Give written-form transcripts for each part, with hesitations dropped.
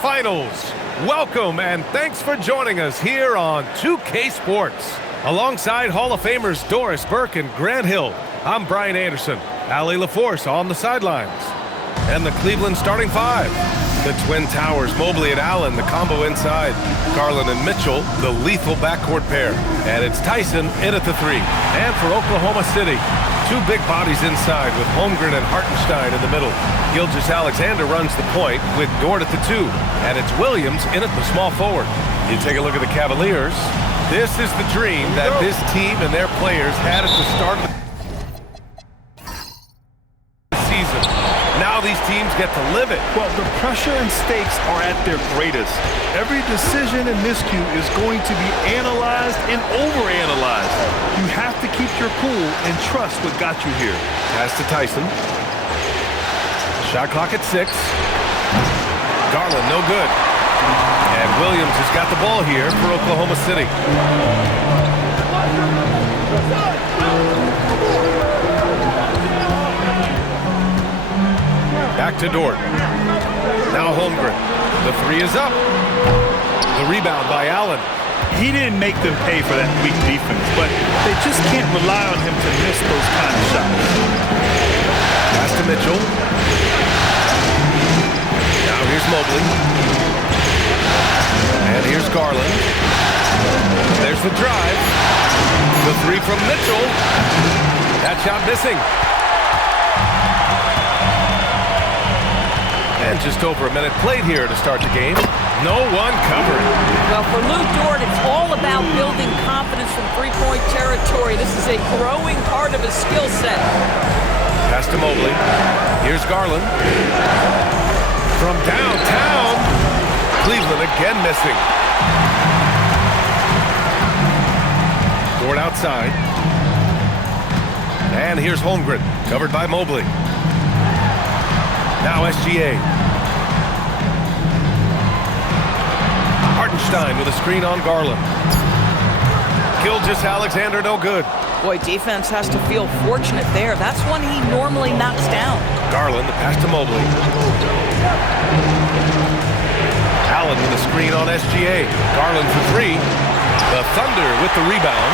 Finals. Welcome and thanks for joining us here on 2K Sports. Alongside Hall of Famers Doris Burke and Grant Hill, I'm Brian Anderson. Allie LaForce on the sidelines. And the Cleveland starting five. The Twin Towers, Mobley and Allen, the combo inside. Garland and Mitchell, the lethal backcourt pair. And it's Tyson in at the three. And for Oklahoma City, two big bodies inside with Holmgren and Hartenstein in the middle. Gilgeous-Alexander runs the point with Dort at the two. And it's Williams in at the small forward. You take a look at the Cavaliers. This is the dream that this team and their players had at the start of the season. Now these teams get to live it. Well, the pressure and stakes are at their greatest. Every decision and miscue is going to be analyzed and overanalyzed. You have to keep your cool and trust what got you here. Pass to Tyson. Shot clock at 6. Garland, no good. And Williams has got the ball here for Oklahoma City. Back to Dort. Now Holmgren. The three is up. The rebound by Allen. He didn't make them pay for that weak defense, but they just can't rely on him to miss those kind of shots. Pass to Mitchell. Now here's Mobley. And here's Garland. There's the drive. The three from Mitchell. That shot missing. And just over a minute played here to start the game. No one covering. Well, for Lou Dort, it's all about building confidence from three-point territory. This is a growing part of his skill set. Pass to Mobley. Here's Garland. From downtown. Cleveland again missing. Dort outside. And here's Holmgren, covered by Mobley. Now SGA. Hartenstein with a screen on Garland. Gilgeous-Alexander, no good. Boy, defense has to feel fortunate there. That's one he normally knocks down. Garland, the pass to Mobley. Allen with a screen on SGA. Garland for three. The Thunder with the rebound.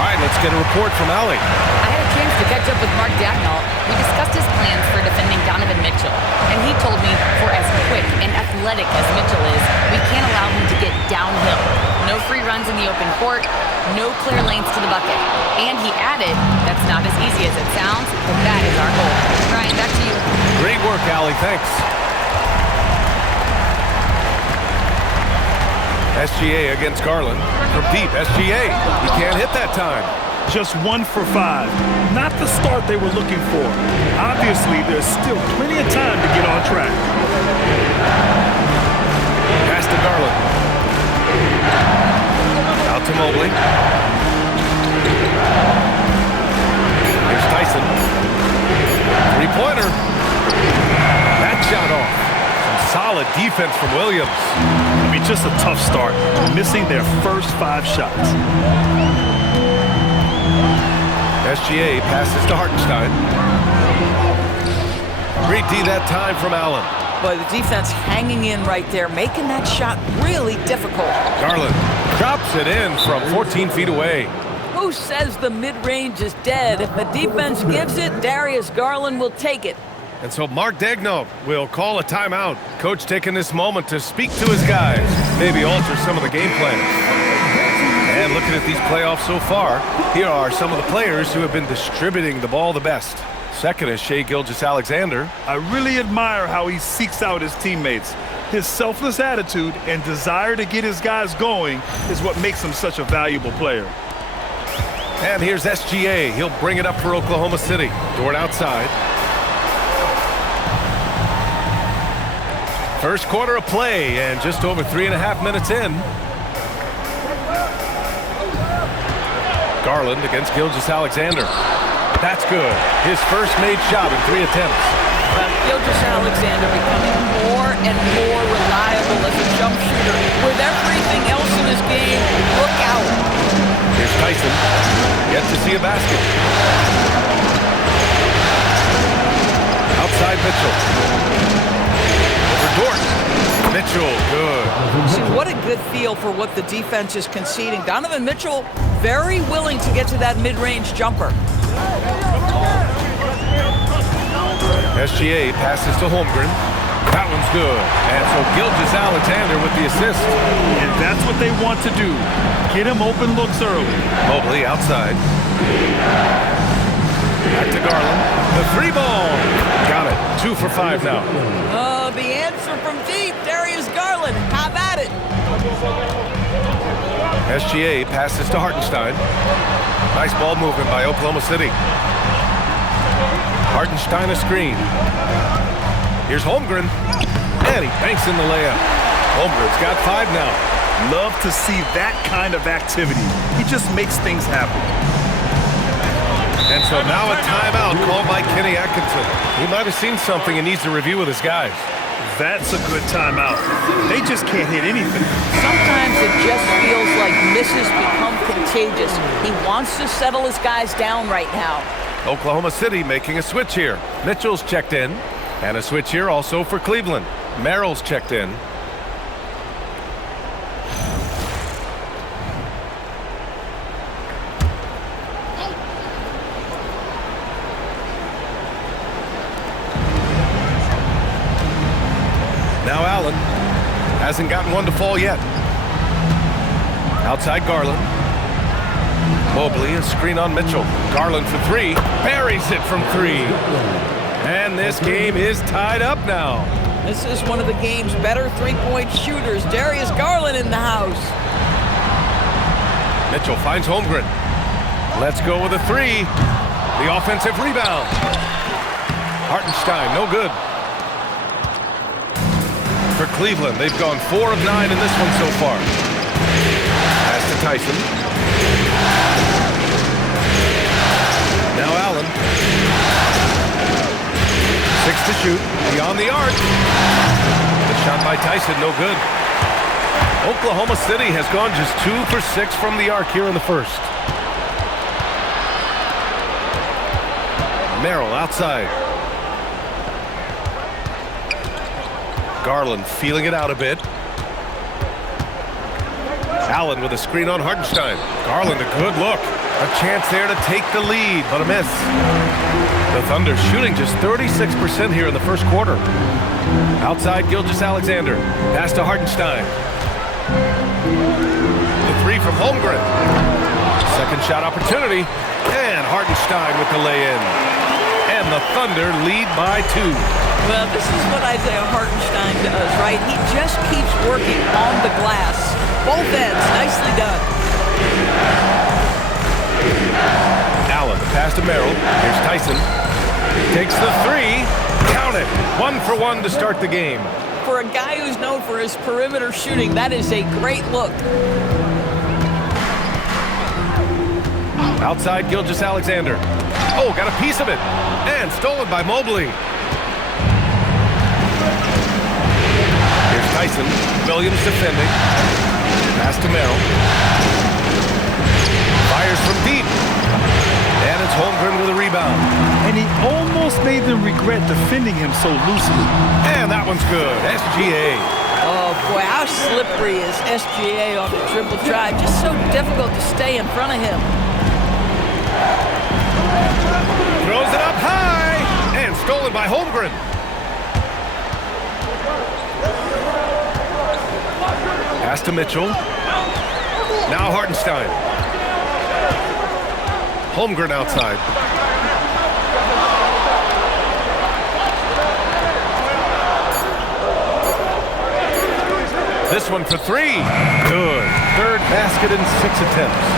All right, let's get a report from Allie. I had a chance to catch up with Mark Dagnall. We discussed his plans for defending Donovan Mitchell. And he told me for as quick and athletic as Mitchell is, we can't allow him to get downhill. No free runs in the open court, no clear lanes to the bucket. And he added, that's not as easy as it sounds, but that is our goal. Ryan, back to you. Great work, Allie. Thanks. SGA against Garland. From deep, SGA. He can't hit that time. Just 1 for 5. Not the start they were looking for. Obviously, there's still plenty of time to get on track. Pass to Garland. Out to Mobley. Here's Tyson. Three-pointer. That shot off. Some solid defense from Williams. I mean, just a tough start. Missing their first 5 shots. SGA passes to Hartenstein. Great D that time from Allen. Boy, the defense hanging in right there, making that shot really difficult. Garland drops it in from 14 feet away. Who says the mid-range is dead? If the defense gives it, Darius Garland will take it. And so Mark Dagnall will call a timeout. Coach taking this moment to speak to his guys, maybe alter some of the game plans. And looking at these playoffs so far, here are some of the players who have been distributing the ball the best. Second is Shai Gilgeous-Alexander. I really admire how he seeks out his teammates. His selfless attitude and desire to get his guys going is what makes him such a valuable player. And here's SGA. He'll bring it up for Oklahoma City. Dort outside. First quarter of play and just over 3.5 minutes in. Garland against Gilgeous-Alexander. That's good. His first made shot in 3 attempts. Well, Gilgeous-Alexander becoming more and more reliable as a jump shooter. With everything else in his game, look out. Here's Tyson. Yet to see a basket. Outside Mitchell. Over Dort. Mitchell, good. See, what a good feel for what the defense is conceding. Donovan Mitchell very willing to get to that mid-range jumper. SGA passes to Holmgren. That one's good. And so Gilgeous-Alexander with the assist. And that's what they want to do. Get him open looks early. Mobley outside. Back to Garland. The three ball. Got it. 2 for 5 now. The answer from deep, Darius Garland. Have at it. SGA passes to Hartenstein. Nice ball movement by Oklahoma City. Hartenstein a screen. Here's Holmgren. And he banks in the layup. Holmgren's got 5 now. Love to see that kind of activity. He just makes things happen. And so now a timeout called by Kenny Atkinson. He might have seen something and needs to review with his guys. That's a good timeout. They just can't hit anything. Sometimes it just feels like misses become contagious. He wants to settle his guys down right now. Oklahoma City making a switch here. Mitchell's checked in. And a switch here also for Cleveland. Merrill's checked in. Now Allen hasn't gotten one to fall yet. Outside Garland. Mobley, a screen on Mitchell. Garland for 3. Buries it from 3. And this game is tied up now. This is one of the game's better three-point shooters. Darius Garland in the house. Mitchell finds Holmgren. Let's go with a 3. The offensive rebound. Hartenstein, no good. For Cleveland, they've gone 4 of 9 in this one so far. Pass to Tyson. Now Allen. 6 to shoot. Beyond the arc. The shot by Tyson, no good. Oklahoma City has gone just 2 for 6 from the arc here in the first. Merrill outside. Garland feeling it out a bit. Allen with a screen on Hartenstein. Garland, a good look. A chance there to take the lead, but a miss. The Thunder shooting just 36% here in the first quarter. Outside Gilgeous-Alexander. Pass to Hartenstein. The 3 from Holmgren. Second shot opportunity. And Hartenstein with the lay-in. And the Thunder lead by 2. Well, this is what Isaiah Hartenstein does, right? He just keeps working on the glass. Both ends, nicely done. Allen, pass to Merrill. Here's Tyson. Takes the 3. Count it. 1 for 1 to start the game. For a guy who's known for his perimeter shooting, that is a great look. Outside Gilgeous-Alexander. Oh, got a piece of it. And stolen by Mobley. Here's Tyson. Williams defending. Pass to Merrill. Fires from deep. And it's Holmgren with a rebound. And he almost made them regret defending him so loosely. And that one's good. SGA. Oh, boy, how slippery is SGA on the dribble drive. Just so difficult to stay in front of him. Throws it up high. And stolen by Holmgren. Pass to Mitchell. Now Hartenstein. Holmgren outside. This one for 3. Good. Third basket in 6 attempts.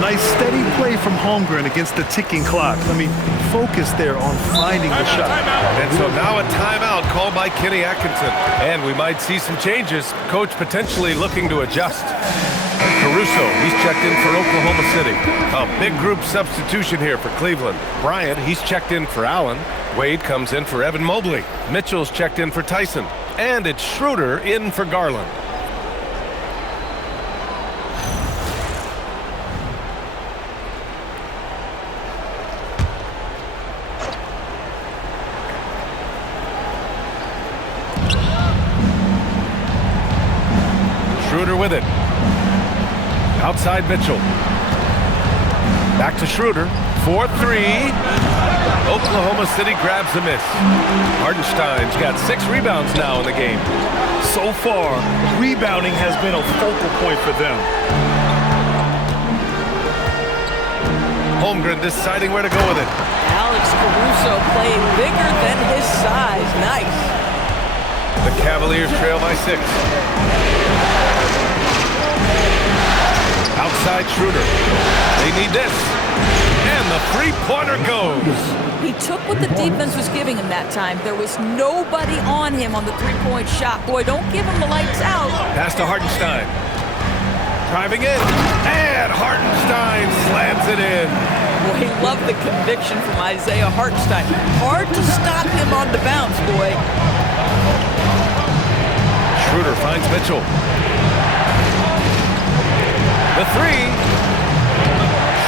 Nice steady play from Holmgren against the ticking clock. I mean, focus there on finding the shot. And so now a timeout called by Kenny Atkinson. And we might see some changes. Coach potentially looking to adjust. Caruso, he's checked in for Oklahoma City. A big group substitution here for Cleveland. Bryant, he's checked in for Allen. Wade comes in for Evan Mobley. Mitchell's checked in for Tyson. And it's Schroeder in for Garland. Schroeder with it. Outside Mitchell. Back to Schroeder. 4-3. Oklahoma City grabs the miss. Hartenstein's got 6 rebounds now in the game. So far, rebounding has been a focal point for them. Holmgren deciding where to go with it. Alex Caruso playing bigger than his size. Nice. The Cavaliers trail by 6. Outside Schroeder. They need this. And the three-pointer goes. He took what the defense was giving him that time. There was nobody on him on the three-point shot. Boy, don't give him the lights out. Pass to Hartenstein. Driving in. And Hartenstein slams it in. Boy, he loved the conviction from Isaiah Hartenstein. Hard to stop him on the bounce, boy. Schroeder finds Mitchell. The 3.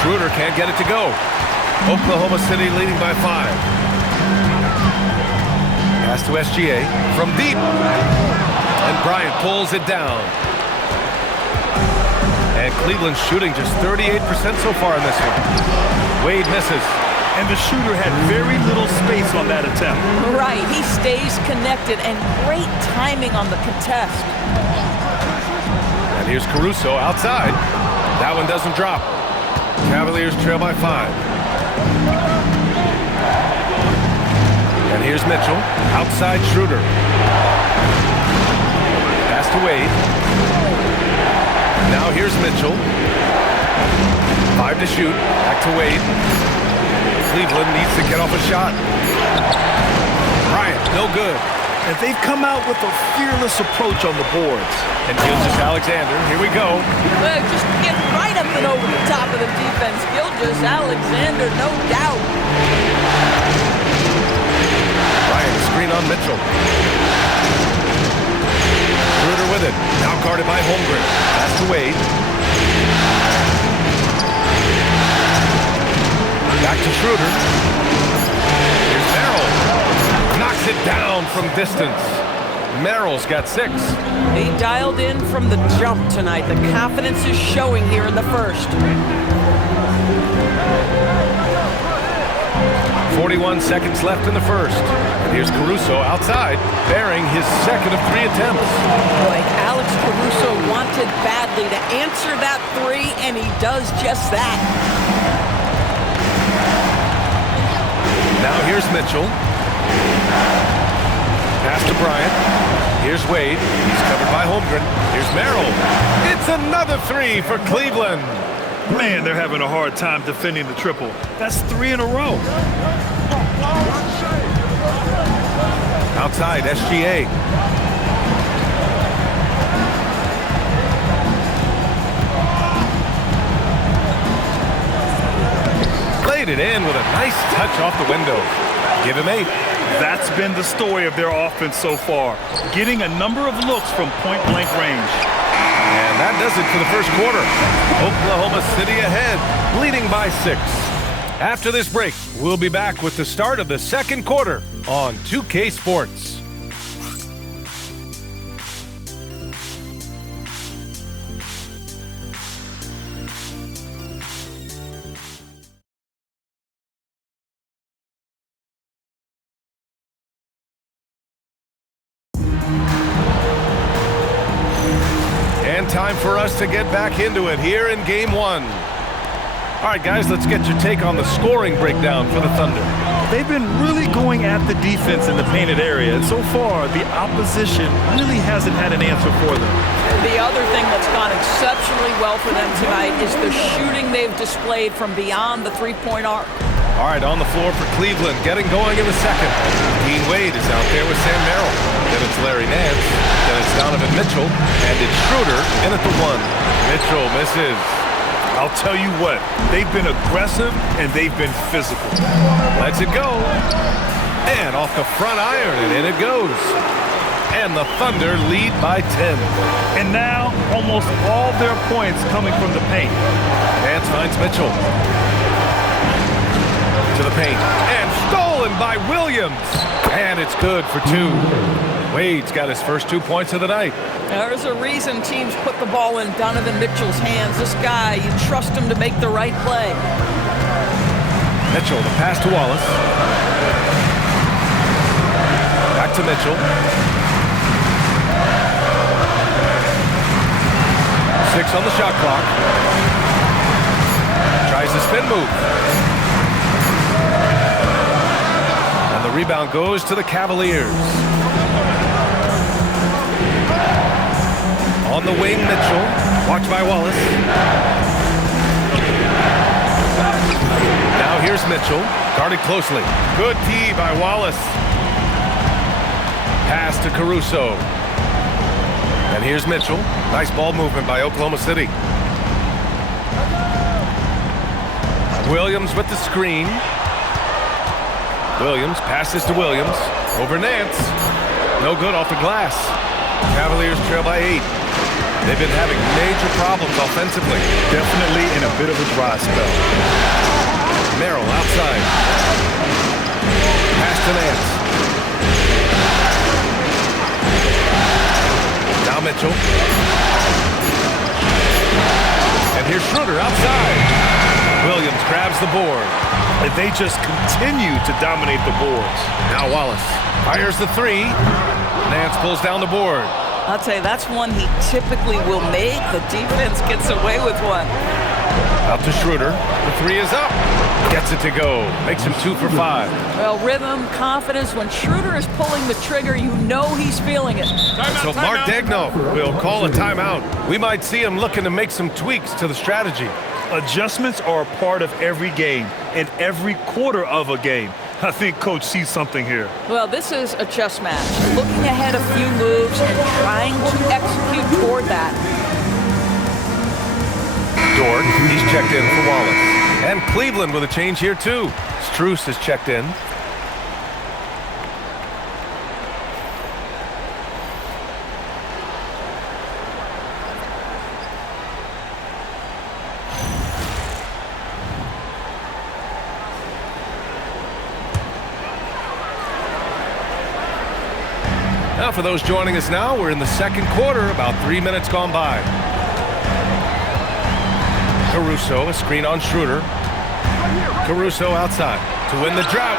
Schroeder can't get it to go. Oklahoma City leading by 5. Pass to SGA from deep. And Bryant pulls it down. And Cleveland's shooting just 38% so far in this one. Wade misses. And the shooter had very little space on that attempt. Right, he stays connected and great timing on the contest. And here's Caruso outside. That one doesn't drop. Cavaliers trail by 5. And here's Mitchell. Outside Schroeder. Pass to Wade. Now here's Mitchell. 5 to shoot. Back to Wade. Cleveland needs to get off a shot. Bryant, no good. And they've come out with a fearless approach on the boards. And Gilgeous Alexander, here we go. Well, just get right up and over the top of the defense. Gilgeous Alexander, no doubt. Bryant, screen on Mitchell. Schroeder with it. Now guarded by Holmgren. Pass to Wade. Back to Schroeder. Here's Merrill. Knocks it down from distance. Merrill's got 6. He dialed in from the jump tonight. The confidence is showing here in the first. 41 seconds left in the first. And here's Caruso outside, bearing his second of 3 attempts. Boy, Alex Caruso wanted badly to answer that 3, and he does just that. Now here's Mitchell. Pass to Bryant. Here's Wade. He's covered by Holmgren. Here's Merrill. It's another 3 for Cleveland. Man, they're having a hard time defending the triple. That's 3 in a row. Outside, SGA. Laid it in with a nice touch off the window. Give him 8. That's been the story of their offense so far, getting a number of looks from point-blank range. And that does it for the first quarter. Oklahoma City ahead, leading by 6. After this break, we'll be back with the start of the second quarter on 2K Sports. And time for us to get back into it here in Game 1. All right, guys, let's get your take on the scoring breakdown for the Thunder. They've been really going at the defense in the painted area, and so far, the opposition really hasn't had an answer for them. The other thing that's gone exceptionally well for them tonight is the shooting they've displayed from beyond the three-point arc. All right, on the floor for Cleveland, getting going in the second. Dean Wade is out there with Sam Merrill. Then it's Larry Nance. Then it's Donovan Mitchell. And it's Schroeder in at the 1. Mitchell misses. I'll tell you what, they've been aggressive and they've been physical. Lets it go. And off the front iron, and in it goes. And the Thunder lead by 10. And now, almost all their points coming from the paint. Nance finds Mitchell. To the paint. And stolen by Williams. And it's good for 2. Wade's got his first 2 points of the night. There's a reason teams put the ball in Donovan Mitchell's hands. This guy, you trust him to make the right play. Mitchell, the pass to Wallace. Back to Mitchell. 6 on the shot clock. Tries the spin move. And the rebound goes to the Cavaliers. On the wing, Mitchell. Watched by Wallace. Now here's Mitchell. Guarded closely. Good D by Wallace. Pass to Caruso. And here's Mitchell. Nice ball movement by Oklahoma City. Williams with the screen. Williams passes to Williams. Over Nance. No good off the glass. Cavaliers trail by 8. They've been having major problems offensively. Definitely in a bit of a dry spell. Merrill outside. Pass to Nance. Now Mitchell. And here's Schroeder outside. Williams grabs the board. And they just continue to dominate the boards. Now Wallace fires the 3. Nance pulls down the board. I'll tell you, that's one he typically will make. The defense gets away with one. Out to Schroeder. The 3 is up. Gets it to go. Makes him 2 for 5. Well, rhythm, confidence. When Schroeder is pulling the trigger, you know he's feeling it. So Mark Daigneault will call a timeout. We might see him looking to make some tweaks to the strategy. Adjustments are a part of every game and every quarter of a game. I think Coach sees something here. Well, this is a chess match. Looking ahead a few moves and trying to execute toward that. Dort, he's checked in for Wallace. And Cleveland with a change here, too. Strus is checked in. Now, for those joining us now, we're in the second quarter, about 3 minutes gone by. Caruso, a screen on Schroeder. Caruso outside to win the drought.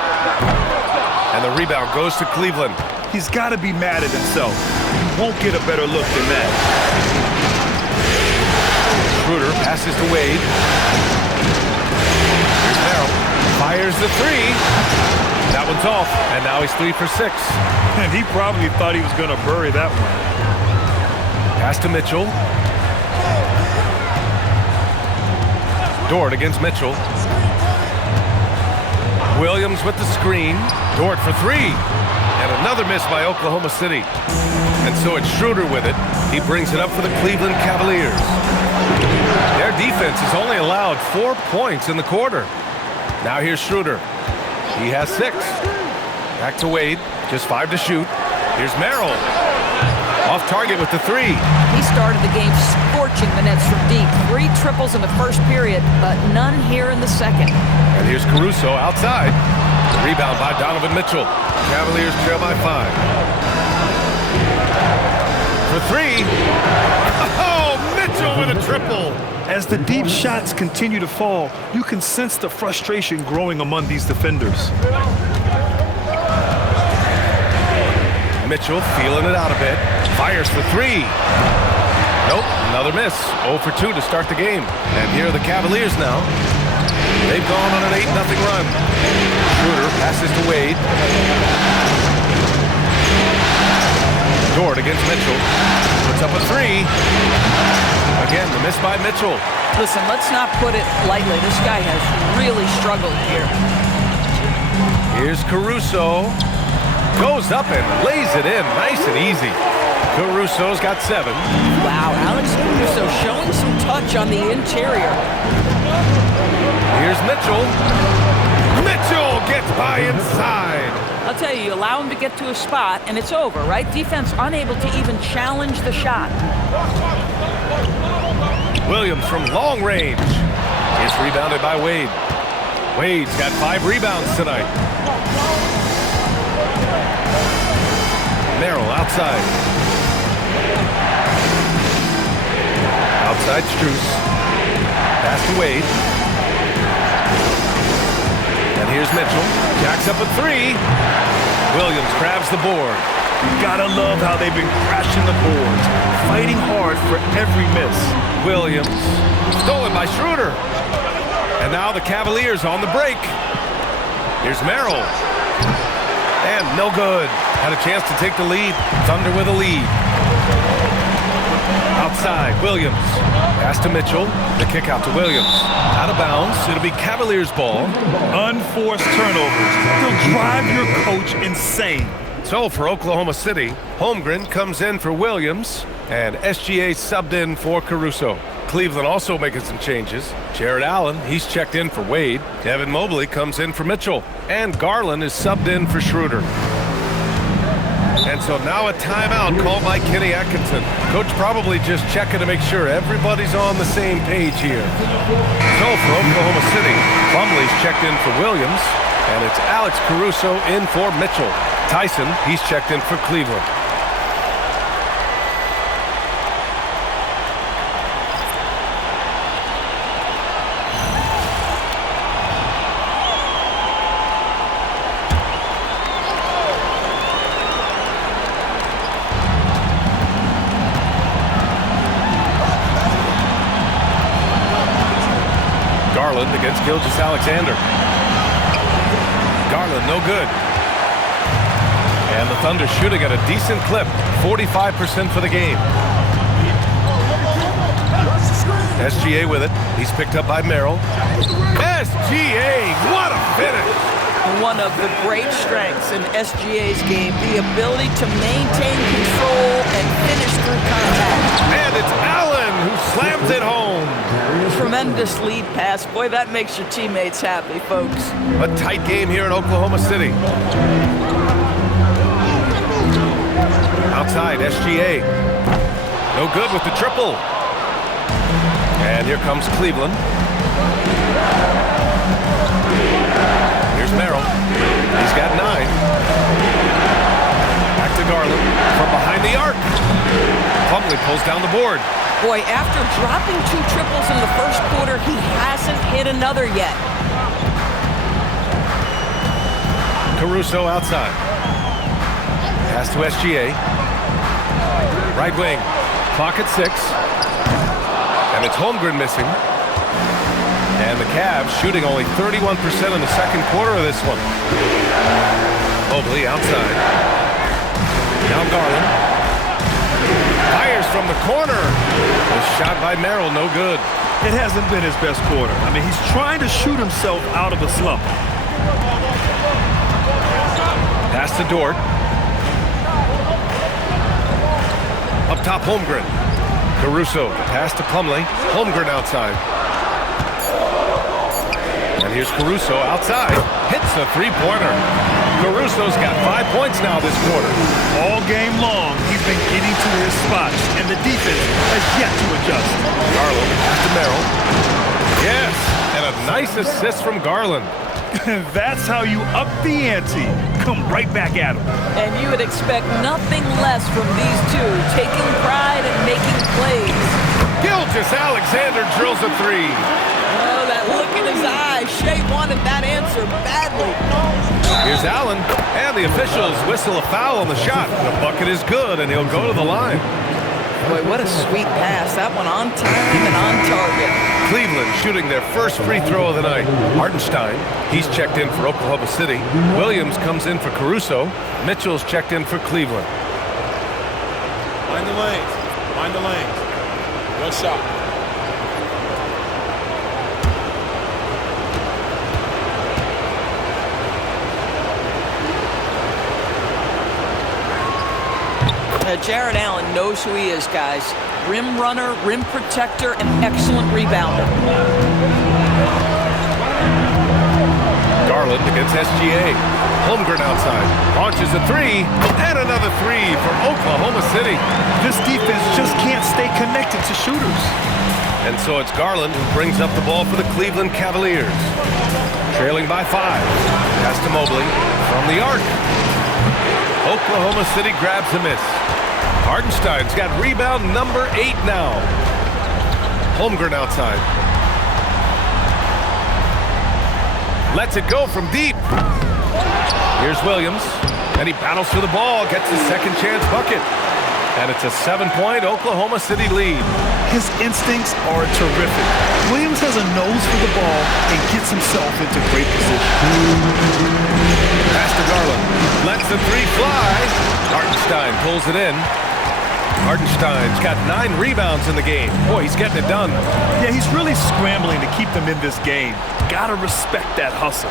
And the rebound goes to Cleveland. He's got to be mad at himself. He won't get a better look than that. Schroeder passes to Wade. Here's Merrill. Fires the 3. That one's off, and now he's 3 for 6. And he probably thought he was going to bury that one. Pass to Mitchell. Dort against Mitchell. Williams with the screen. Dort for 3. And another miss by Oklahoma City. And so it's Schroeder with it. He brings it up for the Cleveland Cavaliers. Their defense has only allowed 4 points in the quarter. Now here's Schroeder. He has 6. Back to Wade. Just 5 to shoot. Here's Merrill. Off target with the 3. He started the game scorching the nets from deep. 3 triples in the first period, but none here in the second. And here's Caruso outside. Rebound by Donovan Mitchell. Cavaliers trail by 5. For 3. Oh, Mitchell with a triple. As the deep shots continue to fall, you can sense the frustration growing among these defenders. Mitchell feeling it out a bit. Fires for 3. Nope, another miss. 0 for 2 to start the game. And here are the Cavaliers now. They've gone on an 8-0 run. Schroeder passes to Wade. Dort against Mitchell. Puts up a 3. Again, the miss by Mitchell. Listen, let's not put it lightly. This guy has really struggled here. Here's Caruso. Goes up and lays it in nice and easy. Caruso's got 7. Wow, Alex Caruso showing some touch on the interior. Here's Mitchell. Mitchell gets by inside. I'll tell you, you allow him to get to a spot, and it's over, right? Defense unable to even challenge the shot. Williams from long range. It's rebounded by Wade. Wade's got 5 rebounds tonight. Merrill outside. Outside Strus. Pass to Wade. And here's Mitchell. Jacks up a 3. Williams grabs the board. Gotta love how they've been crashing the boards, fighting hard for every miss. Williams. Stolen by Schroeder. And now the Cavaliers on the break. Here's Merrill. And no good. Had a chance to take the lead. Thunder with a lead. Outside, Williams. Pass to Mitchell. The kick out to Williams. Out of bounds. It'll be Cavaliers ball. Unforced turnovers. They'll drive your coach insane. So for Oklahoma City, Holmgren comes in for Williams, and SGA subbed in for Caruso. Cleveland also making some changes. Jared Allen, he's checked in for Wade. Evan Mobley comes in for Mitchell. And Garland is subbed in for Schroeder. And so now a timeout called by Kenny Atkinson. Coach probably just checking to make sure everybody's on the same page here. So for Oklahoma City, Plumlee's checked in for Williams. And it's Alex Caruso in for Mitchell. Tyson, he's checked in for Cleveland. Garland against Gilgeous-Alexander. Garland, no good. And the Thunder shooting at a decent clip, 45% for the game. SGA with it. He's picked up by Merrill. SGA, what a finish! One of the great strengths in SGA's game, the ability to maintain control and finish through contact. And it's Allen who slams it home. Tremendous lead pass. Boy, that makes your teammates happy, folks. A tight game here in Oklahoma City. Outside, SGA. No good with the triple. And here comes Cleveland. Here's Merrill. He's got 9. Back to Garland from behind the arc. Plumlee pulls down the board. Boy, after dropping 2 triples in the first quarter, he hasn't hit another yet. Caruso outside. Pass to SGA. Right wing. Clock at 6. And it's Holmgren missing. And the Cavs shooting only 31% in the second quarter of this one. Mobley outside. Now Garland. Fires from the corner. A shot by Merrill, no good. It hasn't been his best quarter. I mean, he's trying to shoot himself out of a slump. Pass to Dort. Up top, Holmgren. Caruso, pass to Plumlee. Holmgren outside. And here's Caruso outside. Hits a 3-pointer. Caruso's got 5 points now this quarter. All game long, he's been getting to his spots, and the defense has yet to adjust. Garland, pass to Merrill. Yes, and a nice assist from Garland. That's how you up the ante. Come right back at him. And you would expect nothing less from these two, taking pride and making plays. Gilgeous-Alexander drills a 3. Oh, that look in his eye. Shea wanted that answer badly. Here's Allen, and the officials whistle a foul on the shot. The bucket is good, and he'll go to the line. Boy, what a sweet pass. That one on time and on target. Cleveland shooting their first free throw of the night. Hartenstein, he's checked in for Oklahoma City. Williams comes in for Caruso. Mitchell's checked in for Cleveland. Mind the lanes. Mind the lanes. Good shot. Jared Allen knows who he is, guys. Rim runner, rim protector, and excellent rebounder. Garland against SGA. Holmgren outside. Launches a 3, and another 3 for Oklahoma City. This defense just can't stay connected to shooters. And so it's Garland who brings up the ball for the Cleveland Cavaliers. Trailing by 5. Pass to Mobley from the arc. Oklahoma City grabs a miss. Hartenstein's got rebound number 8 now. Holmgren outside. Lets it go from deep. Here's Williams, and he battles for the ball, gets his second chance bucket. And it's a 7-point Oklahoma City lead. His instincts are terrific. Williams has a nose for the ball and gets himself into great position. Pass to Garland. Lets the 3 fly. Hartenstein pulls it in. Hartenstein's got 9 rebounds in the game. Boy, he's getting it done. Yeah, he's really scrambling to keep them in this game. Gotta respect that hustle.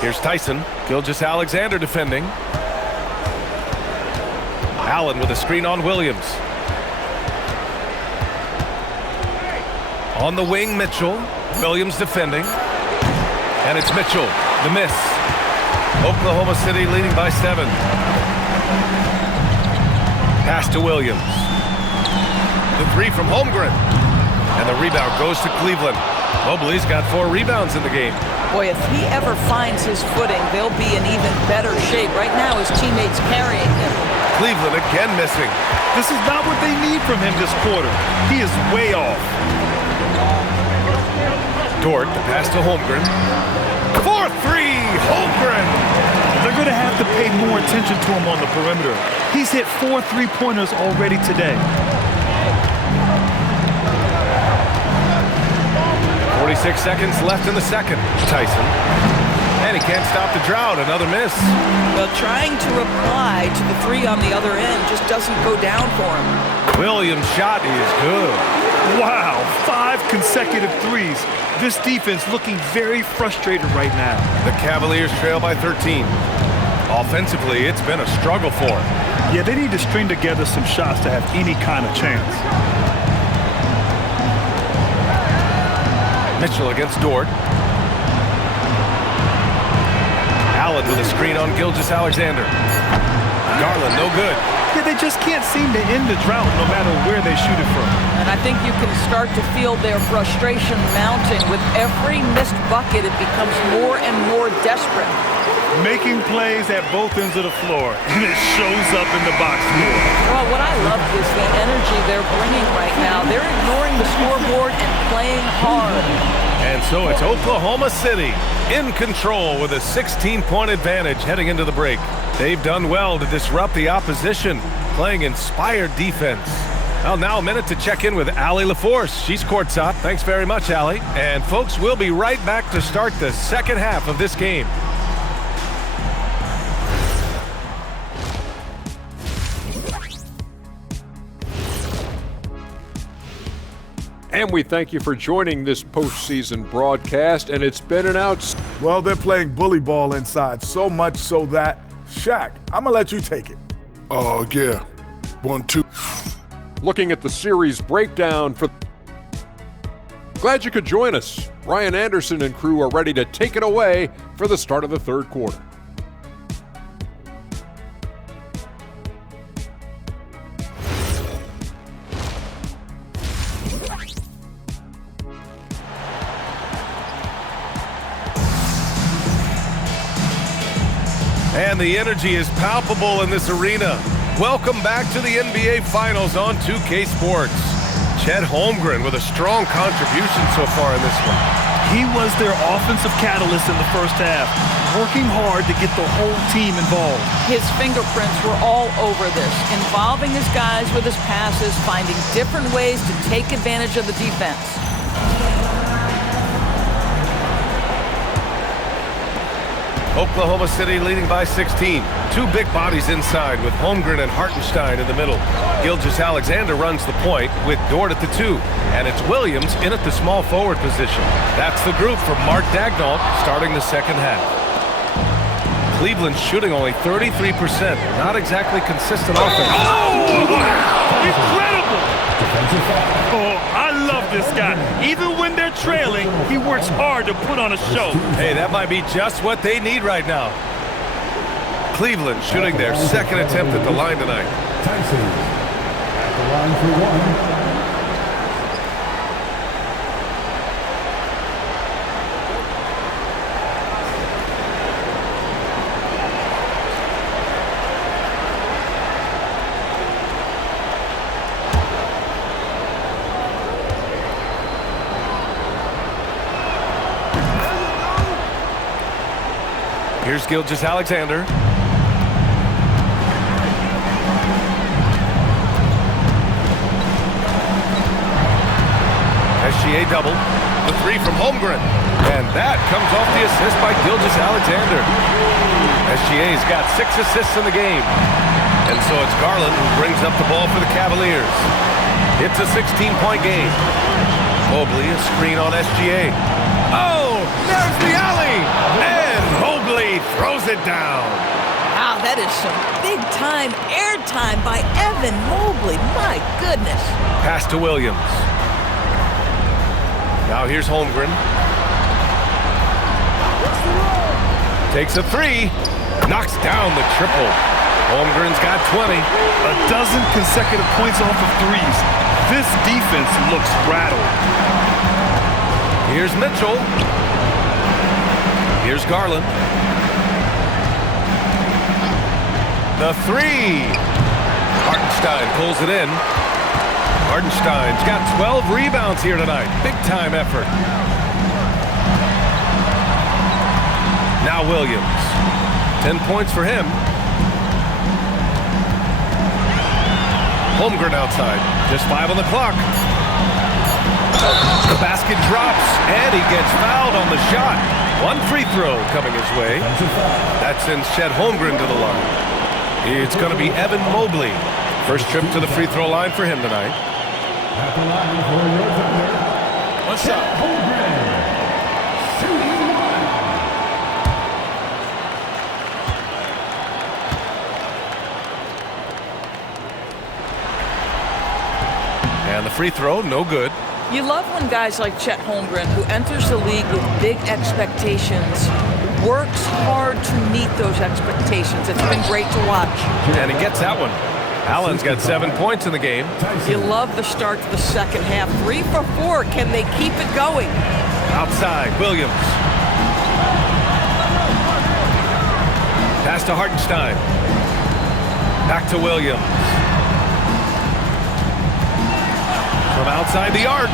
Here's Tyson. Gilgeous-Alexander defending. Allen with a screen on Williams. On the wing, Mitchell. Williams defending. And it's Mitchell. The miss. Oklahoma City leading by 7. Pass to Williams. The 3 from Holmgren. And the rebound goes to Cleveland. Mobley's got 4 rebounds in the game. Boy, if he ever finds his footing, they'll be in even better shape. Right now, his teammates carrying him. Cleveland again missing. This is not what they need from him this quarter. He is way off. Dort, the pass to Holmgren. 4-3, Holmgren. They're going to have to pay more attention to him on the perimeter. He's hit 4 3-pointers already today. 46 seconds left in the second. Tyson. And he can't stop the drought. Another miss. Well, trying to reply to the 3 on the other end just doesn't go down for him. Williams' shot is good. Wow, 5 consecutive threes. This defense looking very frustrated right now. The Cavaliers trail by 13. Offensively, it's been a struggle for them. Yeah, they need to string together some shots to have any kind of chance. Mitchell against Dort. Allen with a screen on Gilgeous-Alexander. Garland, no good. Yeah, they just can't seem to end the drought no matter where they shoot it from. And I think you can start to feel their frustration mounting. With every missed bucket, it becomes more and more desperate. Making plays at both ends of the floor, and it shows up in the box score. Well, what I love is the energy they're bringing right now. They're ignoring the scoreboard and playing hard. And so it's Oklahoma City in control with a 16-point advantage heading into the break. They've done well to disrupt the opposition, playing inspired defense. Well, now a minute to check in with Allie LaForce. She's courtside. Thanks very much, Allie. And folks, we'll be right back to start the second half of this game. And we thank you for joining this postseason broadcast, and it's been an Well, they're playing bully ball inside, so much so that, Shaq, I'm gonna let you take it. Oh, yeah. 1-2. looking at the series breakdown for. Glad you could join us. Ryan Anderson and crew are ready to take it away for the start of the third quarter. And the energy is palpable in this arena. Welcome back to the NBA Finals on 2K Sports. Chet Holmgren with a strong contribution so far in this one. He was their offensive catalyst in the first half, working hard to get the whole team involved. His fingerprints were all over this, involving his guys with his passes, finding different ways to take advantage of the defense. Oklahoma City leading by 16. Two big bodies inside with Holmgren and Hartenstein in the middle. Gilgeous-Alexander runs the point with Dort at the 2. And it's Williams in at the small forward position. That's the group from Mark Daigneault starting the second half. Cleveland shooting only 33%. Not exactly consistent offense. Oh, wow! Incredible! Oh, I love this guy. Even when they're trailing, he works hard to put on a show. Hey, that might be just what they need right now. Cleveland shooting their second attempt at the line tonight. Line for one. Here's Gilgeous-Alexander. SGA double. The three from Holmgren. And that comes off the assist by Gilgeous-Alexander. SGA's got 6 assists in the game. And so it's Garland who brings up the ball for the Cavaliers. It's a 16-point game. Mobley, a screen on SGA. Oh, there's the alley! And Mobley throws it down. Wow, that is some big-time airtime by Evan Mobley. My goodness. Pass to Williams. Now here's Holmgren. Takes a three. Knocks down the triple. Holmgren's got 20. A dozen consecutive points off of threes. This defense looks rattled. Here's Mitchell. Here's Garland. The three. Hartenstein pulls it in. Hartenstein's got 12 rebounds here tonight. Big time effort. Now Williams. 10 points for him. Holmgren outside. Just 5 on the clock. The basket drops, and he gets fouled on the shot. One free throw coming his way. That sends Chet Holmgren to the line. It's going to be Evan Mobley. First trip to the free throw line for him tonight. At the line for your thunder. One shot. Holmgren. Shooting one. And the free throw, no good. You love when guys like Chet Holmgren, who enters the league with big expectations, works hard to meet those expectations. It's been great to watch. And he gets that one. Allen's got 7 points in the game. You love the start to the second half. 3 for 4. Can they keep it going? Outside, Williams. Pass to Hartenstein. Back to Williams. From outside the arc.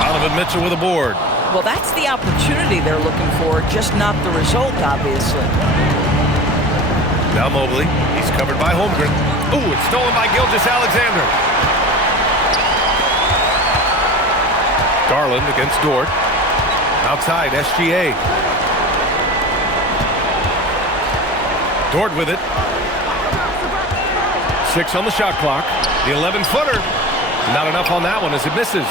Donovan Mitchell with a board. Well, that's the opportunity they're looking for, just not the result, obviously. Now Mobley. He's covered by Holmgren. Ooh, it's stolen by Gilgeous-Alexander. Garland against Dort. Outside, SGA. Dort with it. 6 on the shot clock. The 11-footer. Not enough on that one as it misses.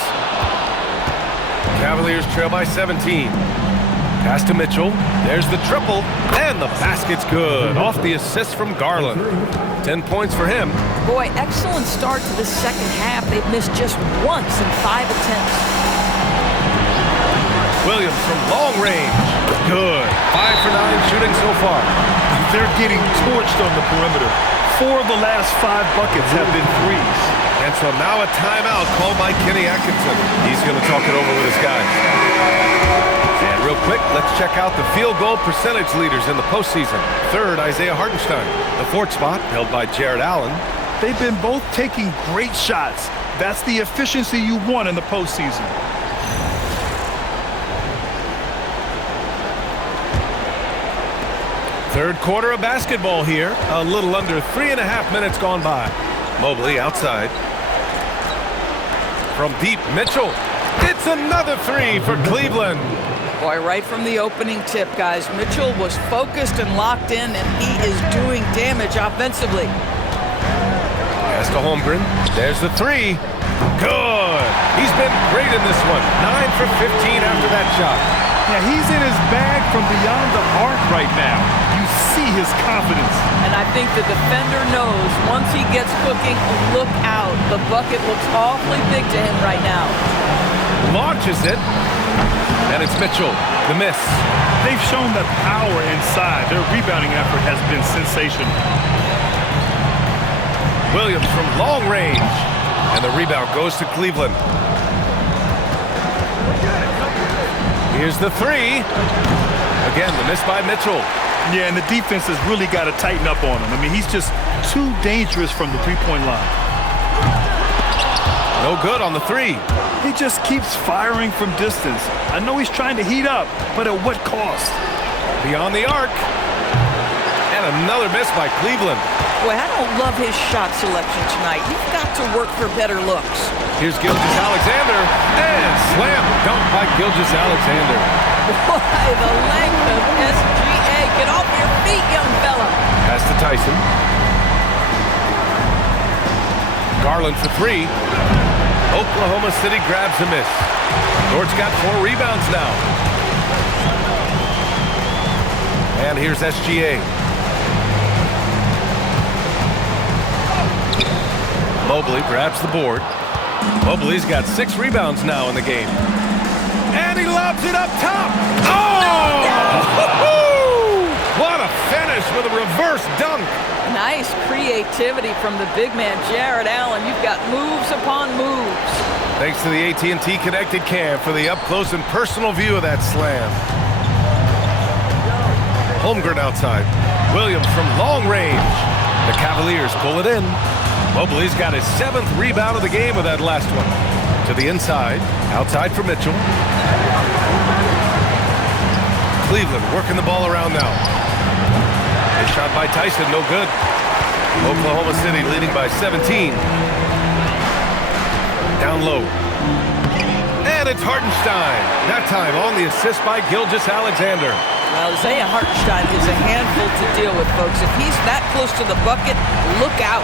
Cavaliers trail by 17. Pass to Mitchell. There's the triple. And the basket's good. Off the assist from Garland. 10 points for him. Boy, excellent start to the second half. They've missed just once in 5 attempts. Williams from long range. Good. 5 for 9 shooting so far. They're getting torched on the perimeter. 4 of the last 5 buckets have been threes. And so now a timeout called by Kenny Atkinson. He's going to talk it over with his guys. And real quick, let's check out the field goal percentage leaders in the postseason. Third, Isaiah Hartenstein. The 4th spot held by Jared Allen. They've been both taking great shots. That's the efficiency you want in the postseason. Third quarter of basketball here. A little under 3.5 minutes gone by. Mobley outside. From deep, Mitchell. It's another 3 for Cleveland. Boy, right from the opening tip, guys, Mitchell was focused and locked in, and he is doing damage offensively. Pass to Holmgren. There's the 3. Good. He's been great in this one. 9 for 15 after that shot. Yeah, he's in his bag from beyond the arc right now. You see his confidence. And I think the defender knows once he gets cooking, look out. The bucket looks awfully big to him right now. Launches it. And it's Mitchell. The miss. They've shown the power inside. Their rebounding effort has been sensational. Williams from long range. And the rebound goes to Cleveland. Here's the three. Again, the miss by Mitchell. Yeah, and the defense has really got to tighten up on him. I mean, he's just too dangerous from the three-point line. No good on the three. He just keeps firing from distance. I know he's trying to heat up, but at what cost? Beyond the arc. And another miss by Cleveland. Boy, I don't love his shot selection tonight. You've got to work for better looks. Here's Gilgeous-Alexander. And slam dunk by Gilgeous-Alexander. Boy, the length of SGA. Get off your feet, young fella. Pass to Tyson. Garland for three. Oklahoma City grabs a miss. Dort's got 4 rebounds now. And here's SGA. Mobley grabs the board. Mobley's got 6 rebounds now in the game. And he lobs it up top. Oh! What a finish with a reverse dunk. Nice creativity from the big man, Jared Allen. You've got moves upon moves. Thanks to the AT&T Connected Cam for the up-close and personal view of that slam. Holmgren outside. Williams from long range. The Cavaliers pull it in. Mobley's got his 7th rebound of the game with that last one. To the inside. Outside for Mitchell. Cleveland working the ball around now. A shot by Tyson, no good. Oklahoma City leading by 17. Down low. And it's Hartenstein. That time on the assist by Gilgeous-Alexander. Well, Isaiah Hartenstein is a handful to deal with, folks. If he's that close to the bucket, look out.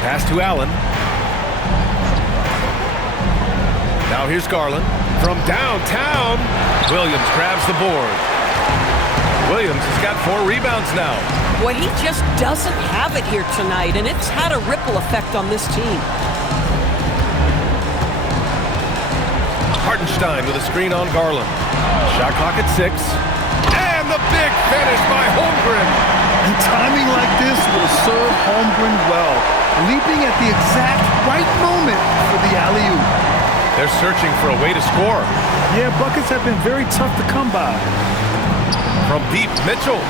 Pass to Allen. Now here's Garland. From downtown, Williams grabs the board. Williams has got 4 rebounds now. Boy, he just doesn't have it here tonight, and it's had a ripple effect on this team. Hartenstein with a screen on Garland. Shot clock at 6. And the big finish by Holmgren. And timing like this will serve Holmgren well. Leaping at the exact right moment for the alley-oop. They're searching for a way to score. Yeah, buckets have been very tough to come by. From deep, Mitchell.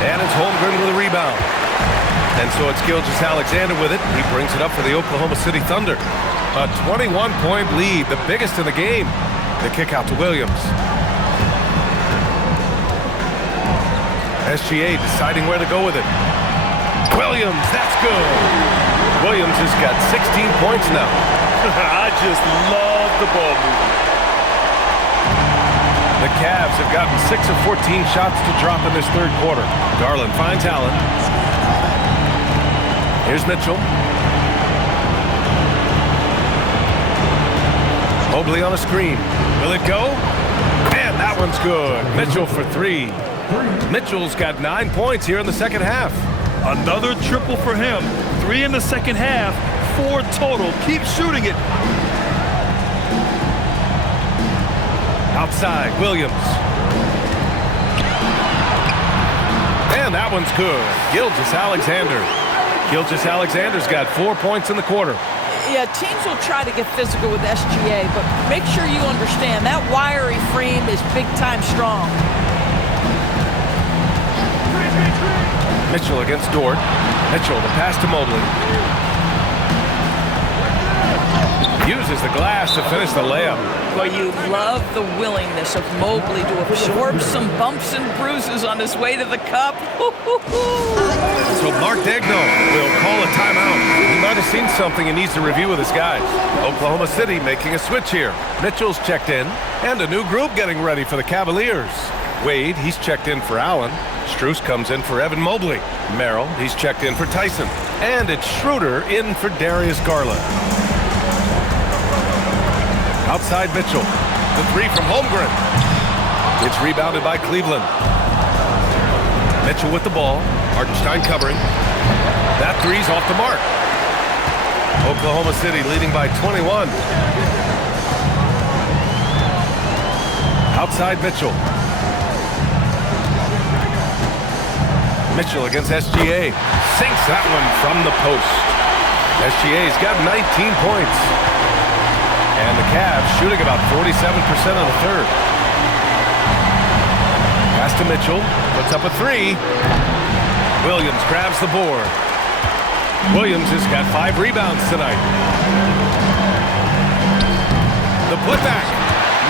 And it's Holmgren with a rebound. And so it's Gilgeous-Alexander with it. He brings it up for the Oklahoma City Thunder. A 21-point lead, the biggest in the game. The kick out to Williams. SGA deciding where to go with it. Williams, that's good. Williams has got 16 points now. I just love the ball movement. The Cavs have gotten 6 of 14 shots to drop in this third quarter. Garland finds Allen. Here's Mitchell. Mobley on a screen. Will it go? And that one's good. Mitchell for 3. Mitchell's got 9 points here in the second half. Another triple for him. 3 in the second half, 4 total. Keep shooting it. Outside, Williams. And that one's good. Gilgeous-Alexander. Gilgeous-Alexander's got 4 points in the quarter. Yeah, teams will try to get physical with SGA, but make sure you understand that wiry frame is big-time strong. Mitchell against Dort. Mitchell, the pass to Mobley. Uses the glass to finish the layup. Well, you love the willingness of Mobley to absorb some bumps and bruises on his way to the cup. So Mark Daigneault will call a timeout. He might have seen something he needs to review with his guys. Oklahoma City making a switch here. Mitchell's checked in, and a new group getting ready for the Cavaliers. Wade, he's checked in for Allen. Strus comes in for Evan Mobley. Merrill, he's checked in for Tyson. And it's Schroeder in for Darius Garland. Outside Mitchell. The 3 from Holmgren. It's rebounded by Cleveland. Mitchell with the ball. Hartenstein covering. That 3's off the mark. Oklahoma City leading by 21. Outside Mitchell. Mitchell against SGA. Sinks that one from the post. SGA's got 19 points. And the Cavs shooting about 47% on the third. Pass to Mitchell. Puts up a three. Williams grabs the board. Williams has got 5 rebounds tonight. The putback.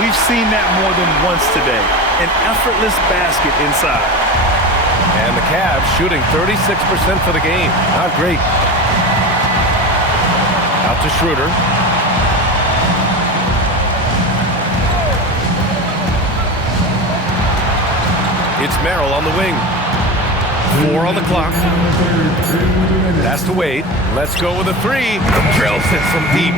We've seen that more than once today. An effortless basket inside. And the Cavs shooting 36% for the game. Not great. Out to Schroeder. It's Merrill on the wing. 4 on the clock. Pass to Wade. Let's go with a 3. Drills it from deep.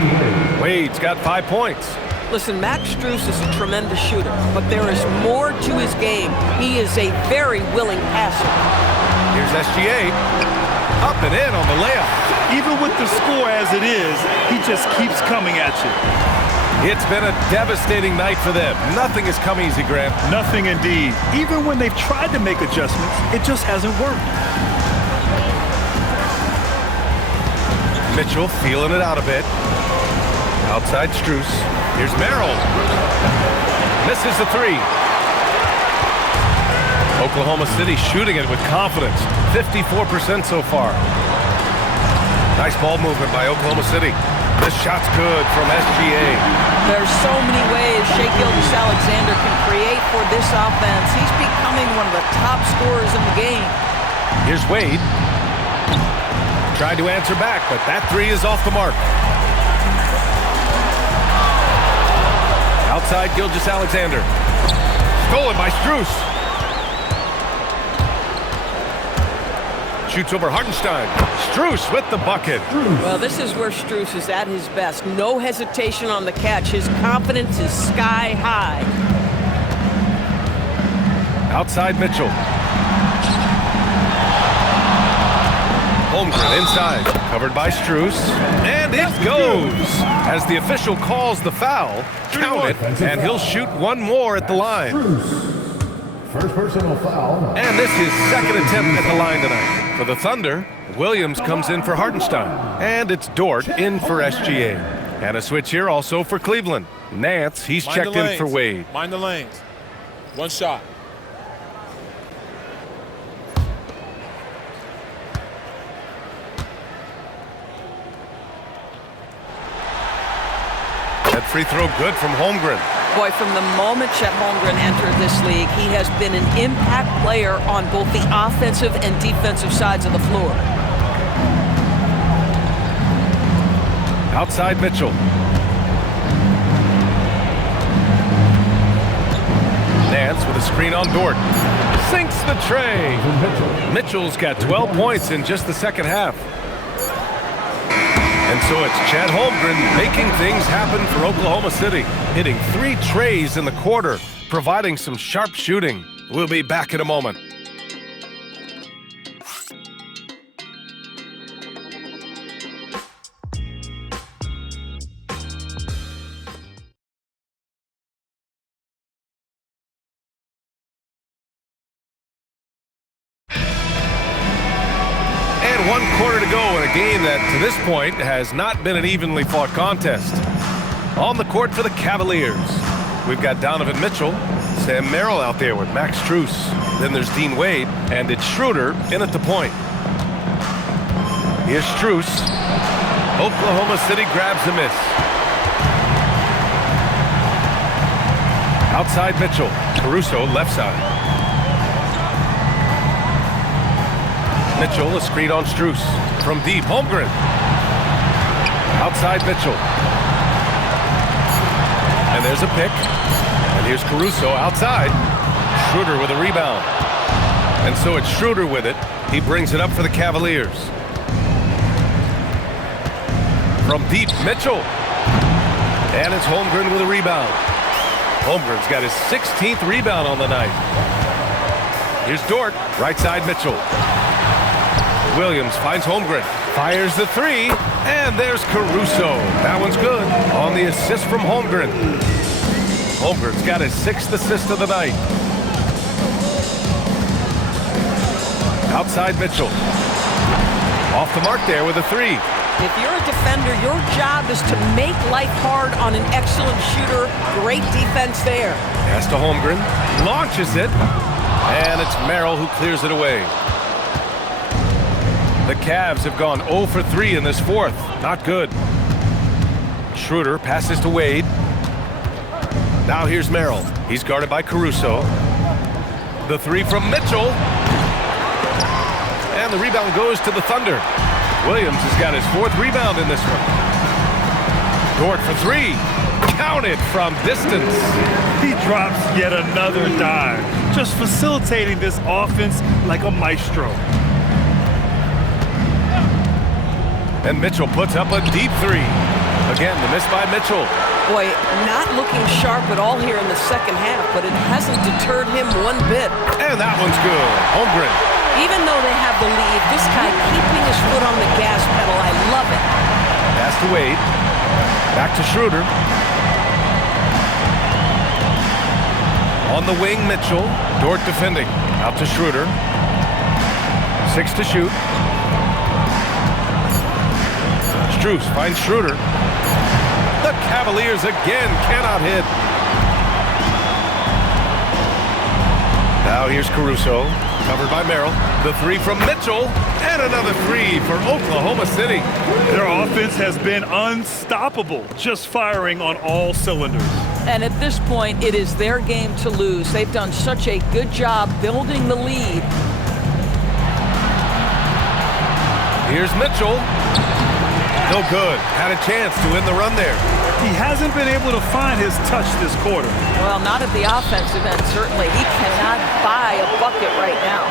Wade's got 5 points. Listen, Max Strus is a tremendous shooter, but there is more to his game. He is a very willing passer. Here's SGA. Up and in on the layup. Even with the score as it is, he just keeps coming at you. It's been a devastating night for them. Nothing has come easy, Grant. Nothing indeed. Even when they've tried to make adjustments, it just hasn't worked. Mitchell feeling it out a bit. Outside Strus. Here's Merrill. Misses the 3. Oklahoma City shooting it with confidence. 54% so far. Nice ball movement by Oklahoma City. This shot's good from SGA. There's so many ways Shai Gilgeous-Alexander can create for this offense. He's becoming one of the top scorers in the game. Here's Wade. Tried to answer back, but that 3 is off the mark. Outside Gilgeous-Alexander. Stolen by Strus. Shoots over Hartenstein. Strus with the bucket. Well, this is where Strus is at his best. No hesitation on the catch. His confidence is sky high. Outside Mitchell. Holmgren inside. Covered by Strus. And it goes. As the official calls the foul, count it, and he'll shoot one more at the line. First personal foul. And this is second attempt at the line tonight. For the Thunder, Williams comes in for Hartenstein. And it's Dort in for SGA. And a switch here also for Cleveland. Nance, he's checked in for Wade. Mind the lanes. One shot. That free throw good from Holmgren. Boy, from the moment Chet Holmgren entered this league, he has been an impact player on both the offensive and defensive sides of the floor. Outside Mitchell. Nance with a screen on Dort. Sinks the tray. Mitchell's got 12 points in just the second half. And so it's Chet Holmgren making things happen for Oklahoma City, hitting 3 trays in the quarter, providing some sharp shooting. We'll be back in a moment. And 1 quarter to go in a game that, to this point, has not been an evenly fought contest. On the court for the Cavaliers, we've got Donovan Mitchell, Sam Merrill out there with Max Strus. Then there's Dean Wade, and it's Schroeder in at the point. Here's Strus. Oklahoma City grabs the miss. Outside Mitchell. Caruso left side. Mitchell, a screen on Strus. From deep, Holmgren. Outside Mitchell. And there's a pick. And here's Caruso outside. Schroeder with a rebound. And so it's Schroeder with it. He brings it up for the Cavaliers. From deep, Mitchell. And it's Holmgren with a rebound. Holmgren's got his 16th rebound on the night. Here's Dort, right side Mitchell. Williams finds Holmgren, fires the 3, and there's Caruso. That one's good on the assist from Holmgren. Holmgren's got his 6th assist of the night. Outside Mitchell. Off the mark there with a three. If you're a defender, your job is to make life hard on an excellent shooter. Great defense there. Pass to Holmgren. Launches it. And it's Merrill who clears it away. The Cavs have gone 0 for 3 in this fourth. Not good. Schroeder passes to Wade. Now here's Merrill. He's guarded by Caruso. The three from Mitchell. And the rebound goes to the Thunder. Williams has got his fourth rebound in this one. Dort for three. Counted from distance. He drops yet another dime, just facilitating this offense like a maestro. And Mitchell puts up a deep three. Again, the miss by Mitchell. Boy, not looking sharp at all here in the second half, but it hasn't deterred him one bit. And that one's good. Holmgren. Even though they have the lead, this guy keeping his foot on the gas pedal, I love it. Pass to Wade. Back to Schroeder. On the wing, Mitchell. Dort defending. Out to Schroeder. 6 to shoot. Strus finds Schroeder. The Cavaliers again cannot hit. Now here's Caruso. Covered by Merrill. The three from Mitchell. And another three for Oklahoma City. Their offense has been unstoppable, just firing on all cylinders. And at this point, it is their game to lose. They've done such a good job building the lead. Here's Mitchell. No good. Had a chance to win the run there. He hasn't been able to find his touch this quarter. Well, not at the offensive end, certainly. He cannot buy a bucket right now.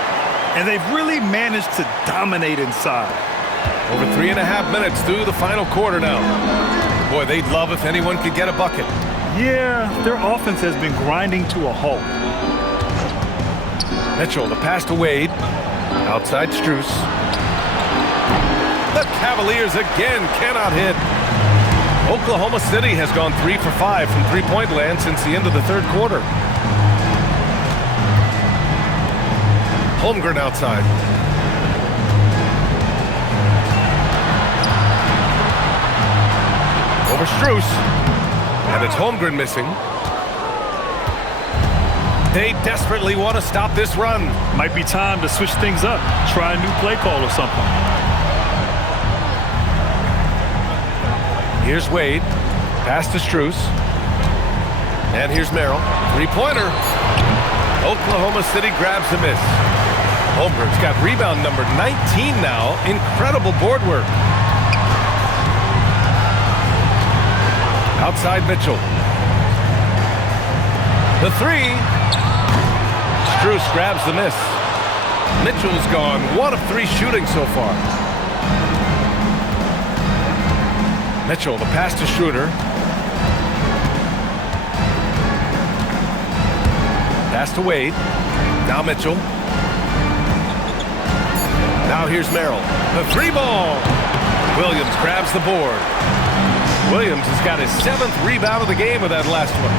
And they've really managed to dominate inside. Over 3.5 minutes through the final quarter now. Boy, they'd love if anyone could get a bucket. Yeah, their offense has been grinding to a halt. Mitchell, the pass to Wade. Outside Strus. The Cavaliers again cannot hit. Oklahoma City has gone 3 for 5 from three-point land since the end of the third quarter. Holmgren outside. Over Strus. And it's Holmgren missing. They desperately want to stop this run. Might be time to switch things up. Try a new play call or something. Here's Wade. Pass to Strus. And here's Merrill. Three-pointer. Oklahoma City grabs the miss. Holmgren's got rebound number 19 now. Incredible board work. Outside Mitchell. The three. Strus grabs the miss. Mitchell's gone 1 of 3 shooting so far. Mitchell, the pass to Schroeder. Pass to Wade. Now Mitchell. Now here's Merrill. The three ball. Williams grabs the board. Williams has got his 7th rebound of the game with that last one.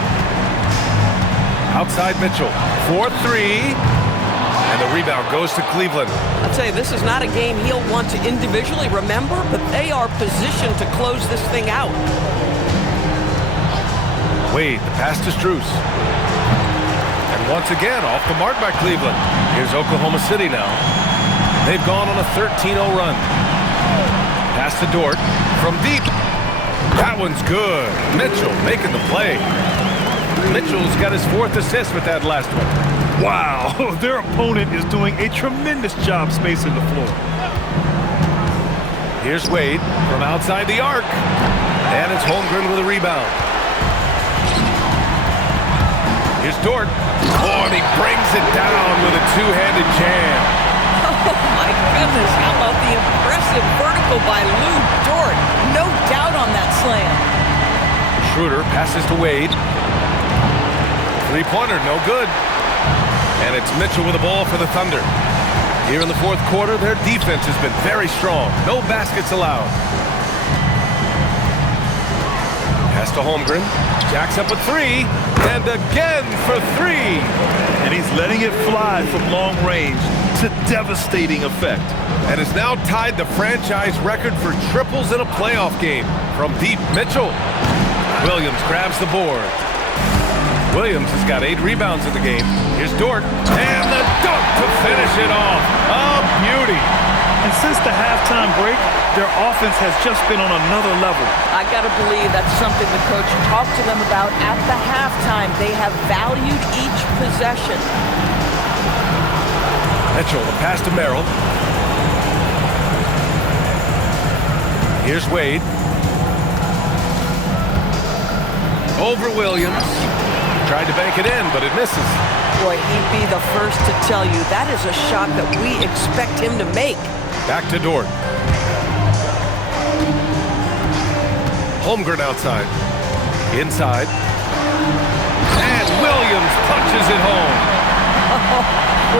Outside Mitchell. 4-3. And the rebound goes to Cleveland. I'll tell you, this is not a game he'll want to individually remember, but they are positioned to close this thing out. Wade, the pass to Strus. And once again, off the mark by Cleveland. Here's Oklahoma City now. They've gone on a 13-0 run. Pass to Dort from deep. That one's good. Mitchell making the play. Mitchell's got his 4th assist with that last one. Wow, their opponent is doing a tremendous job spacing the floor. Here's Wade from outside the arc. And it's Holmgren with a rebound. Here's Dort. Oh, and he brings it down with a two-handed jam. Oh, my goodness. How about the impressive vertical by Lou Dort? No doubt on that slam. Schroeder passes to Wade. Three-pointer, no good. And it's Mitchell with the ball for the Thunder. Here in the fourth quarter, their defense has been very strong. No baskets allowed. Pass to Holmgren. Jacks up a three. And again for three. And he's letting it fly from long range. to devastating effect. And has now tied the franchise record for triples in a playoff game. From deep, Mitchell. Williams grabs the board. Williams has got 8 rebounds in the game. Here's Dort. And the dunk to finish it off. A beauty. And since the halftime break, their offense has just been on another level. I got to believe that's something the coach talked to them about at the halftime. They have valued each possession. Mitchell, the pass to Merrill. Here's Wade. Over Williams. Tried to bank it in, but it misses. Boy, he'd be the first to tell you that is a shot that we expect him to make. Back to Dort. Holmgren outside. Inside. And Williams punches it home.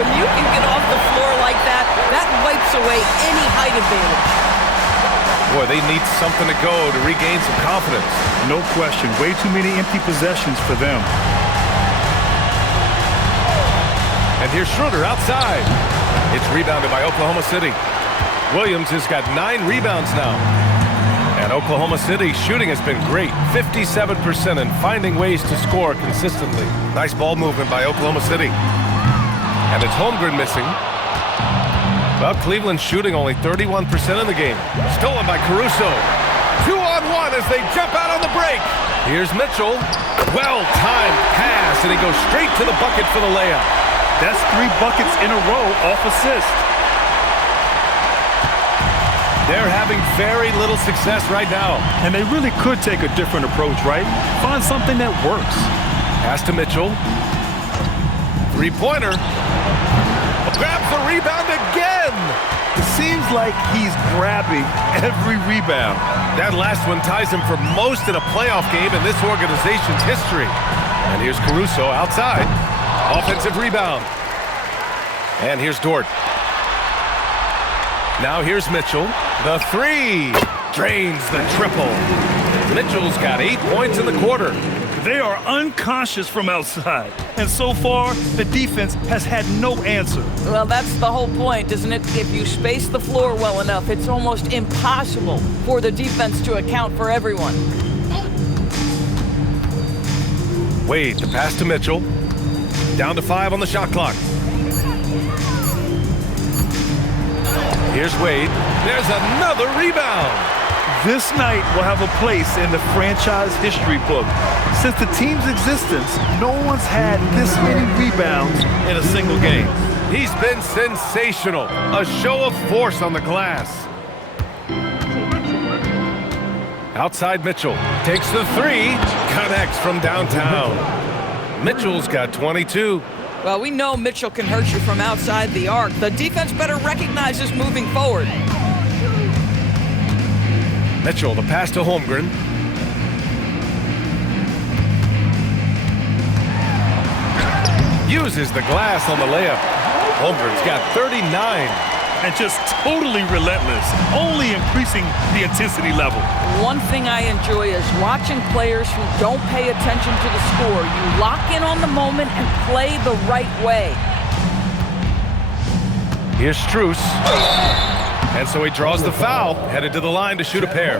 When you can get off the floor like that, that wipes away any height advantage. Boy, they need something to go to regain some confidence. No question. Way too many empty possessions for them. And here's Schroeder outside. It's rebounded by Oklahoma City. Williams has got 9 rebounds now. And Oklahoma City's shooting has been great. 57% and finding ways to score consistently. Nice ball movement by Oklahoma City. And it's Holmgren missing. Well, Cleveland's shooting only 31% in the game. Stolen by Caruso. 2-on-1 as they jump out on the break. Here's Mitchell. Well-timed pass, and he goes straight to the bucket for the layup. That's 3 buckets in a row off assist. They're having very little success right now. And they really could take a different approach, right? Find something that works. Pass to Mitchell. 3-pointer. Grabs the rebound again. It seems like he's grabbing every rebound. That last one ties him for most in a playoff game in this organization's history. And here's Caruso outside. Offensive rebound. And here's Dort. Now here's Mitchell. The 3 drains the triple. Mitchell's got 8 points in the quarter. They are unconscious from outside. And so far, the defense has had no answer. Well, that's the whole point, isn't it? If you space the floor well enough, it's almost impossible for the defense to account for everyone. Wade, the pass to Mitchell. Down to 5 on the shot clock. Here's Wade. There's another rebound. This night will have a place in the franchise history book. Since the team's existence, no one's had this many rebounds in a single game. He's been sensational. A show of force on the glass. Outside Mitchell. Takes the 3. Connects from downtown. Mitchell's got 22. Well, we know Mitchell can hurt you from outside the arc. The defense better recognize this moving forward. Mitchell, the pass to Holmgren. Uses the glass on the layup. Holmgren's got 39. And just totally relentless, only increasing the intensity level. One thing I enjoy is watching players who don't pay attention to the score. You lock in on the moment and play the right way. Here's Strus. And so he draws the foul, headed to the line to shoot a pair.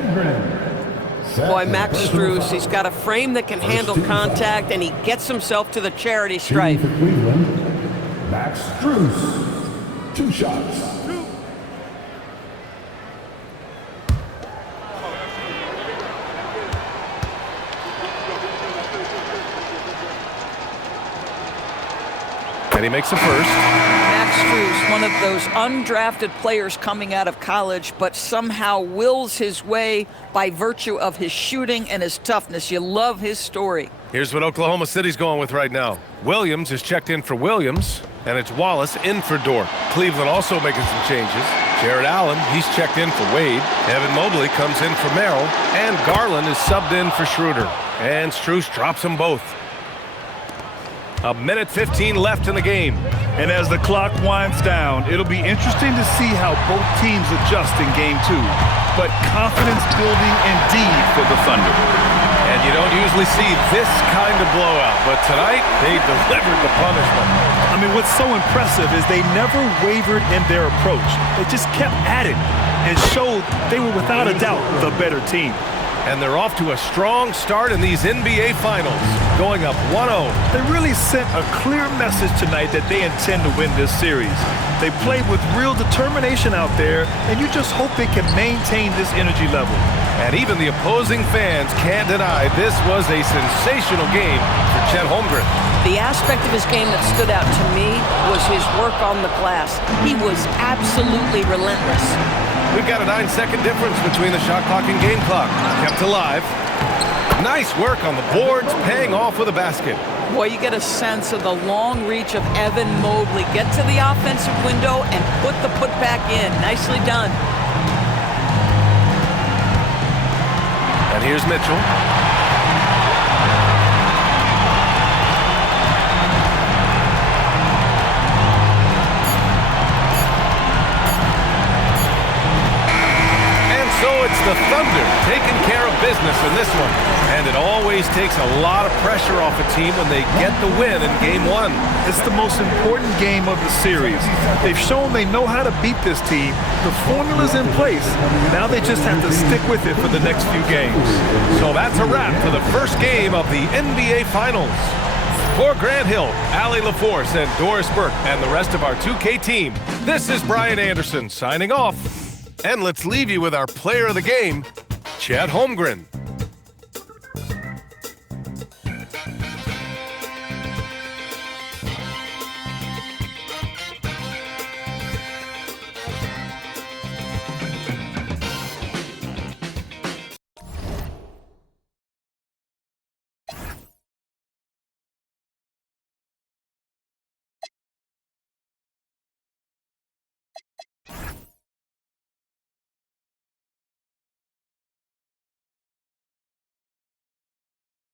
Boy, Max Strus, he's got a frame that can handle contact, and he gets himself to the charity stripe. For Cleveland, Max Strus, 2 shots. And he makes the first. Max Strus, one of those undrafted players coming out of college, but somehow wills his way by virtue of his shooting and his toughness. You love his story. Here's what Oklahoma City's going with right now. Williams is checked in for Williams, and it's Wallace in for Dort. Cleveland also making some changes. Jared Allen, he's checked in for Wade. Evan Mobley comes in for Merrill, and Garland is subbed in for Schroeder. And Strus drops them both. 1:15 left in the game. And as the clock winds down, it'll be interesting to see how both teams adjust in Game 2. But confidence building indeed for the Thunder. And you don't usually see this kind of blowout, but tonight they delivered the punishment. I mean, what's so impressive is they never wavered in their approach. They just kept at it and showed they were without a doubt the better team. And they're off to a strong start in these NBA Finals, going up 1-0. They really sent a clear message tonight that they intend to win this series. They played with real determination out there, and you just hope they can maintain this energy level. And even the opposing fans can't deny this was a sensational game for Chet Holmgren. The aspect of his game that stood out to me was his work on the glass. He was absolutely relentless. We've got a 9-second difference between the shot clock and game clock. Kept alive. Nice work on the boards, paying off with a basket. Boy, you get a sense of the long reach of Evan Mobley. Get to the offensive window and put the putback in. Nicely done. And here's Mitchell. It's the Thunder taking care of business in this one. And it always takes a lot of pressure off a team when they get the win in Game 1. It's the most important game of the series. They've shown they know how to beat this team. The formula's in place. Now they just have to stick with it for the next few games. So that's a wrap for the first game of the NBA Finals. For Grant Hill, Allie LaForce, and Doris Burke, and the rest of our 2K team, this is Brian Anderson signing off. And let's leave you with our player of the game, Chet Holmgren.